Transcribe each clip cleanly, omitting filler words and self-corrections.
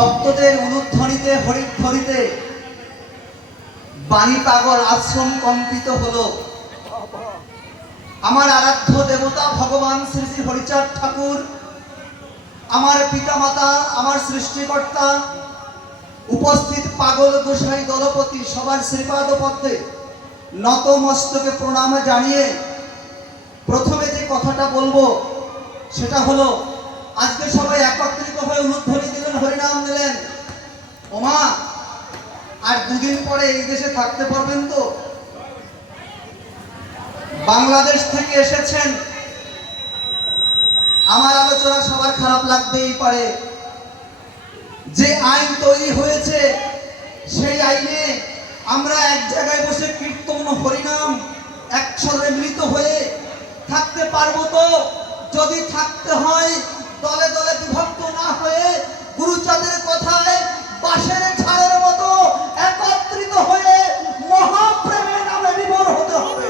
ভক্তদের উলুধ্বনিতে হরিধ্বনিতে বাণী পাগল আশ্রম কম্পিত হলো। আমার আরাধ্য দেবতা ভগবান শ্রী শ্রী হরিচাঁদ ঠাকুর, আমার পিতামাতা, আমার সৃষ্টিকর্তা, উপস্থিত পাগল গোসাই দলপতি সবার শ্রীপাদ পদ্মে নত মস্তকে প্রণাম জানিয়ে প্রথমে যে কথাটা বলবো সেটা হলো, আজকে সবাই একত্রিত হয়ে উলুধ্বনি দিলেন, হরিনাম নিলেন। ওমা, আর দুদিন পরে এই দেশে থাকতে পারবেন তো? বাংলাদেশ থেকে এসেছেন, আমার আলোচনা সবার খারাপ লাগতেই পারে। যে আইন তৈরি হয়েছে সেই আইনে আমরা এক জায়গায় বসে কীর্তন হরিনাম একসাথে মিলিত হয়ে থাকতে পারবো তো? যদি থাকতে হয় দলে দলে বিভক্ত না হয়ে গুরুচাঁদের কথায় বাঁশের ঝাড়ের মতো একত্রিত হয়ে মহাপ্রেমের নামে বিভোর হতে হবে।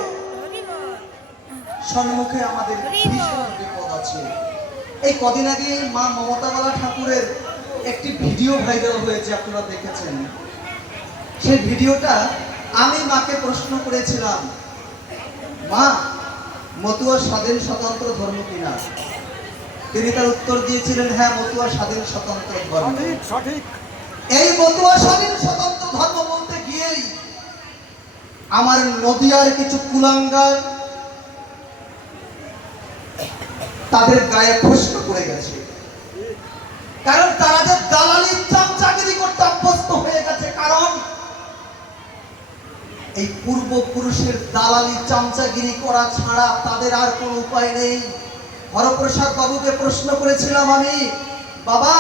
সম্মুখে আমাদের ভীষণ বিপদ আছে। এই কদিন আগে মা মমতাবালা ঠাকুরের একটি ভিডিও ভাইরাল হয়েছে, আপনারা দেখেছেন। সেই ভিডিওটা আমি মাকে প্রশ্ন করেছিলাম, মা, মতুয়া স্বাধীন স্বতন্ত্র ধর্ম কিনা? তিনি তার উত্তর দিয়েছিলেন, হ্যাঁ, মতুয়া স্বাধীন স্বতন্ত্র ধর্ম। সঠিক। এই মতুয়া স্বাধীন স্বতন্ত্র ধর্ম বলতে গিয়েই আমার নদিয়ার কিছু কুলাঙ্গার তাদের গায়ে প্রশ্ন করে গেছে। কারণ তারা যে দালালি চামচাগিরি করতে অভ্যস্ত হয়ে গেছে। কারণ এই পূর্বপুরুষের দালালি চামচাগিরি করা ছাড়া তাদের আর কোনো উপায় নেই। হরপ্রসাদ বাবুকে প্রশ্ন করেছিলাম আমি, বাবা,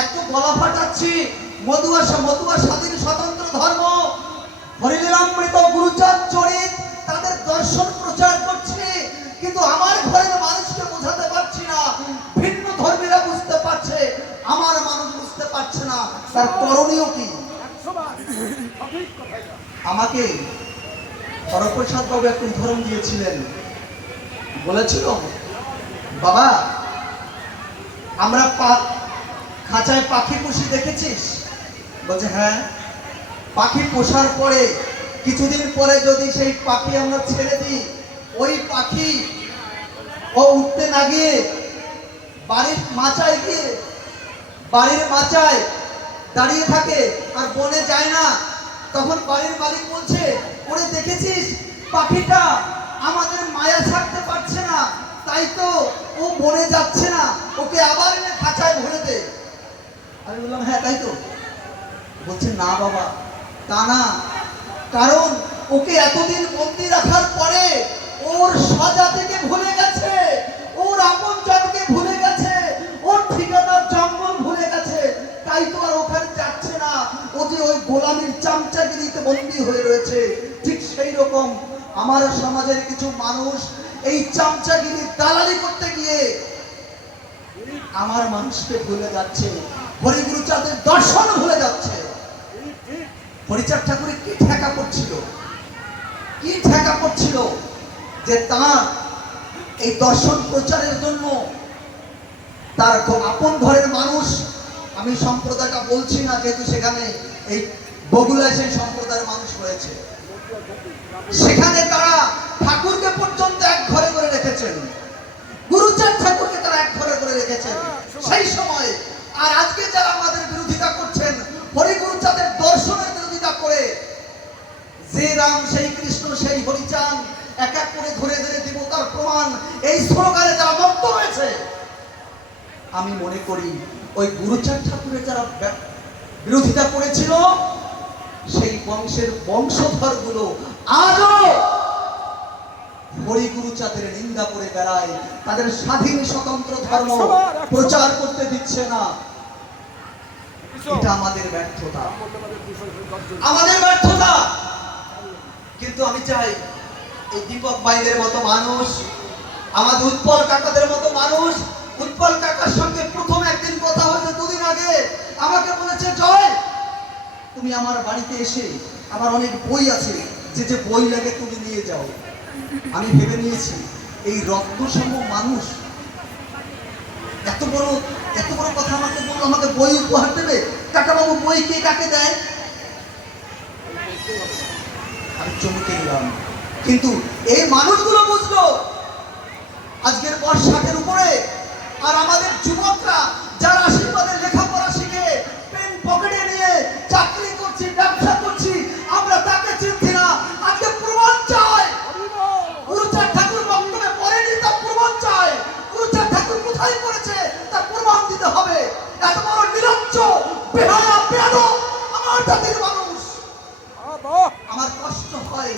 এত গলা ফাটাচ্ছি মতুয়া স্বাধীন স্বতন্ত্র ধর্ম, হরিলীলামৃত গুরুচাঁদ চরিত তাদের দর্শন প্রচার করছে, কিন্তু আমার ঘরের মানুষকে বোঝাতে পারছি না। ভিন্ন ধর্মীরা বুঝতে পারছে, আমার মানুষ বুঝতে পারছে না। তার করণীয় কি? আমাকে হরপ্রসাদ বাবু একটা উদাহরণ দিয়েছিলেন। বলেছিল, বাবা, আমরা খাঁচায় পাখি পুষি, দেখেছিস? বলছে, হ্যাঁ। পাখি পোষার পরে কিছুদিন পরে যদি সেই পাখি আমরা ছেড়ে দিই, ওই পাখি ও উঠতে না গিয়ে বাড়ির মাচায় দাঁড়িয়ে থাকে আর বনে যায় না। তখন বাড়ির মালিক বলছে, ওরে দেখেছিস, পাখিটা আমাদের মায়া ছাড়তে পারছে না, তাই তো ও বনে যাচ্ছে না, ওকে আবার এনে খাঁচায় ভরে দে। আমি বললাম, হ্যাঁ, তাই তো। বলছে, না বাবা, তা না। কারণ ওকে এতদিন বন্দি রাখার পরে ওর স্বজাতিকে ভুলে গেছে, ওর আপন জনকে ভুলে গেছে, ওর ঠিকানার জঙ্গল ভুলে গেছে, তাই তো আর ওখানে যাচ্ছে না। ও যে ওই গোলামীর চামচাগিরিতে বন্দী হয়ে রয়েছে। ঠিক সেই রকম আমার সমাজের কিছু মানুষ এই চামচাগিরি দালালি করতে গিয়ে আমার মানুষকে ভুলে যাচ্ছে, হরিগুরুচাঁদের দর্শন ভুলে যাচ্ছে। হরিচাঁদ ঠাকুরের কি ঠেকা পড়ছিল যে তার এই দর্শন প্রচারের জন্য তার আপন ঘরের মানুষ, আমি সম্প্রদায়টা বলছি না যেহেতু সেখানে এই বগুলায় সেই সম্প্রদায়ের মানুষ রয়েছে, সেখানে তারা ঠাকুরকে পর্যন্ত এক ঘরে করে রেখেছেন, গুরুচাঁদ ঠাকুরকে তারা এক ঘরে করে রেখেছেন সেই সময়। আর আজকে যারা আমাদের বিরোধিতা করছেন, হরিগুরুচাঁদের দর্শনের বিরোধিতা করে, যে রাম সেই কৃষ্ণ সেই হরিচাঁদ এক এক করে ধরে ধরে দিব তার প্রমাণ, এই স্লোগানে যারা মত্ত হয়েছে, আমি মনে করি ওই গুরুচাঁদ ঠাকুরের যারা বিরোধিতা করেছিল সেই বংশের বংশধর গুলো আজও হরিগুরুচাঁদের নিন্দা করে বেড়ায়, তাদের স্বাধীন স্বতন্ত্র ধর্ম প্রচার করতে দিচ্ছে না। এটা আমাদের ব্যর্থতা। কিন্তু আমি চাই এই দীপক ভাইদের মতো মানুষ, আমাদের উৎপল কাকাদের মতো মানুষ, উৎপল কাকার সঙ্গে প্রথম একদিন কথা হয়েছে দুদিন আগে, আমাকে বলেছে, জয়, তুমি আমার বাড়িতে এসে, আমার অনেক বই আছে, যে বই লাগে তুমি নিয়ে যাও। আমি ভেবে নিয়েছি এই রত্নসম মানুষ এত বড় কথা আমাকে বললো, আমাকে বই উপহার দেবে। কাকাবাবু বই কে কাকে দেয়? আমি চমকে গেলাম। কিন্তু এই মানুষগুলো বুঝলো আজকের বয়স 60-এর উপরে, আর আমাদের যুবকরা যারা আশীর্বাদের লেখাপড়া শিখে পেন পকেটে নিয়ে চাকরি করছি, ব্যবসা করছি, আমরা তাকে চিনছি না। আজকে প্রমাণ চাই। গুরুচাঁদ ঠাকুর বক্তব্যে পড়েনি, তার প্রমাণ চাই। গুরুচাঁদ ঠাকুর কোথায় পড়েছে তার প্রমাণ দিতে হবে। এত বড় নিরঞ্জ বেহায়া বেয়াদব আমার জাতির মানুষ। আমার কষ্ট হয়,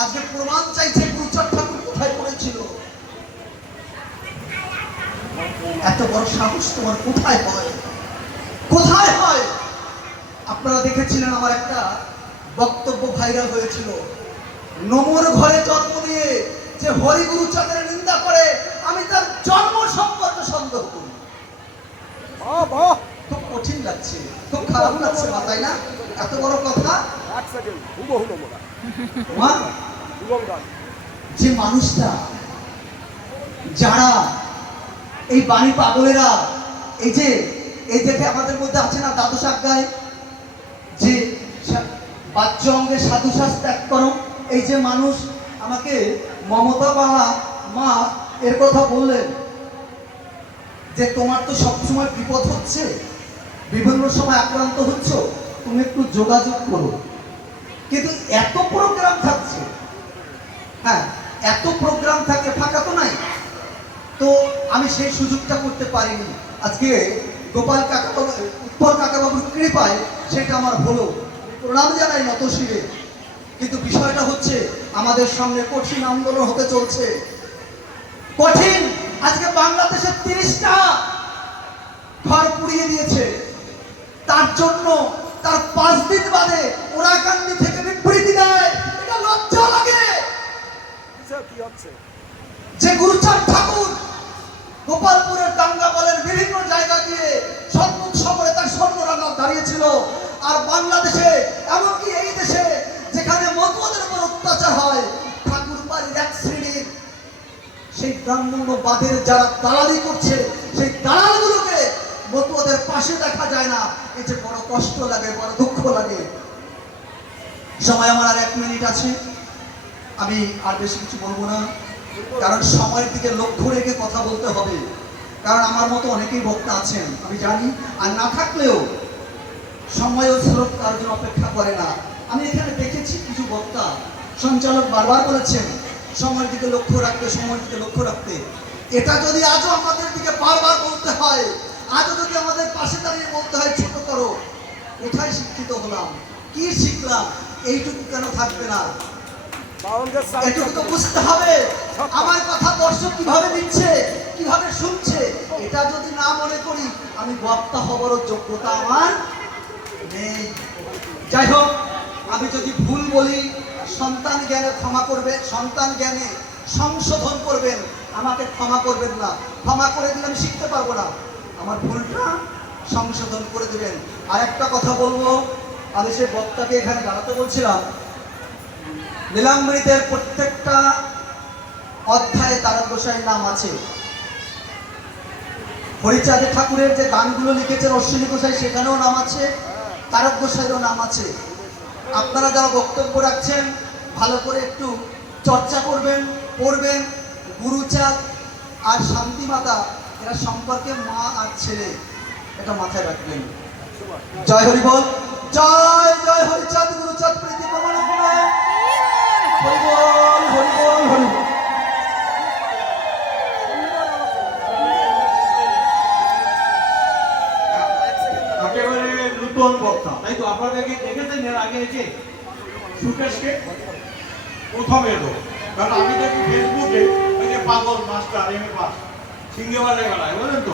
আজকে প্রমাণ চাইছে গুরুচাঁদ ঠাকুর কোথায় পড়েছিল। এত বড় সাহস তোমার কোথায় হয়, কোথায় হয়? আপনারা দেখেছিলেন আমার একটা বক্তব্য ভাইরাল হয়েছিল, নমর ঘরে জন্ম নিয়ে যে হরি গুরুচাঁদের নিন্দা করে আমি তার জন্ম সম্পর্কে সন্দেহ করি। খুব কঠিন লাগছে, খুব খারাপ লাগছে, তাই না? এত বড় কথা। যে মানুষটা, যারা এই বাণী পাগলেরা, এই যে আমাদের মধ্যে আছে না দাদু সাজ্ঞায় যে বাহ্য অঙ্গে সাধু শ্বাস ত্যাগ করো, এই যে মানুষ আমাকে মমতা বাবা মা এর কথা বললেন যে তোমার তো সবসময় বিপদ হচ্ছে, বিভিন্ন সময় আক্রান্ত হচ্ছ, তুমি একটু যোগাযোগ করো। কিন্তু এত প্রোগ্রাম থাকছে, হ্যাঁ এত প্রোগ্রাম থাকে, ফাঁকা তো নাই, তো আমি সেই সুযোগটা করতে পারিনি। আজকে গোপাল কাকাবাবু, উৎপল কাকাবাবুর কৃপায় সেটা আমার হলো, প্রণাম জানাই নত শিরে। কিন্তু বিষয়টা হচ্ছে আমাদের সামনে কঠিন আন্দোলন হতে চলছে, কঠিন। আজকে বাংলাদেশে 30টা ঘর পুড়িয়ে দিয়েছে, তার জন্য তার 5 দিন বাদে ওরাকান্দি থেকে বিবৃতি দেয়। এটা লজ্জা লাগে যে গুরুচাঁদ ঠাকুর গোপালপুরের দাঙ্গা বলেন বিভিন্ন জায়গা দিয়ে সম্মুখ সমরে তার স্বর্ণরাঙ্গা দাঁড়িয়েছিল। আর বাংলাদেশে, এমনকি এই দেশে যেখানে মতুয়াদের উপর অত্যাচার হয়, ঠাকুর বাড়ির এক শ্রেণীর সেই ব্রাহ্মণ্যবাদের যারা দালালি করছে, সেই দালালগুলোকে মতুয়াদের পাশে দেখা যায় না। এই যে বড় কষ্ট লাগে, বড় দুঃখ লাগে। সময় আমার আর 1 মিনিট আছে, আমি আর বেশি কিছু বলবো না, কারণ সময়ের দিকে লক্ষ্য রেখে কথা বলতে হবে। কারণ আমার মতো অনেকেই বক্তা আছেন আমি জানি, আর না থাকলেও সময়ও স্রোত তার জন্য অপেক্ষা করে না। আমি এখানে দেখেছি কিছু বক্তা, সঞ্চালক বারবার বলেছেন সময়ের দিকে লক্ষ্য রাখতে, সময়ের দিকে লক্ষ্য রাখতে। এটা যদি আজও আমাদের দিকে বারবার বলতে হয়, আজও যদি আমাদের পাশে দাঁড়িয়ে বলতে হয় ছোট করো, কোথায় শিক্ষিত হলাম, কি শিখলাম, এইটুকু কেন থাকবে না? এটুকু তো বুঝতে হবে। আমার কথা দর্শক কিভাবে দিচ্ছে, কিভাবে শুনছে, এটা যদি না মনে করি আমি বক্তা হবার যোগ্যতা আমার নেই। যাই হোক, আমি যদি ভুল বলি সন্তান জ্ঞানে ক্ষমা করবে, সন্তান জ্ঞানে সংশোধন করবেন, আমাকে ক্ষমা করবেন না। ক্ষমা করে দিলে আমি শিখতে পারবো না, আমার ভুলটা সংশোধন করে দেবেন। আর একটা কথা বলবো, আমি সে বক্তাকে এখানে দাঁড়াতে বলছিলাম, নীলামৃতের প্রত্যেকটা অধ্যায়ে তারক গোসাইয়ের নাম আছে। হরিচাঁদ ঠাকুরের যে গানগুলো লিখেছেন অশ্বিনী গোসাই, সেখানেও নাম আছে, তারক গোসাইয়েরও নাম আছে। আপনারা যারা বক্তব্য রাখছেন ভালো করে একটু চর্চা করবেন, পড়বেন। গুরুচাঁদ আর শান্তিমাতা এরা সম্পর্কে মা আর ছেলে, এটা মাথায় রাখবেন। জয় হরি বল, জয় জয় হরিচাঁদ গুরুচাঁদ প্রীতি প্রমাণ হরি বল, হরি বল, হরি বল। একেবারে নতুন বক্তা, তাই তো? আপনাদেরকে দেখেছেন এর আগে এসে সুকেশকে প্রথম এলো, কারণ আমি দেখি ফেসবুকে ওই যে পাগল মাস্টার এম এ পাস সিঙ্গেবারে বেলায়, বলেন তো।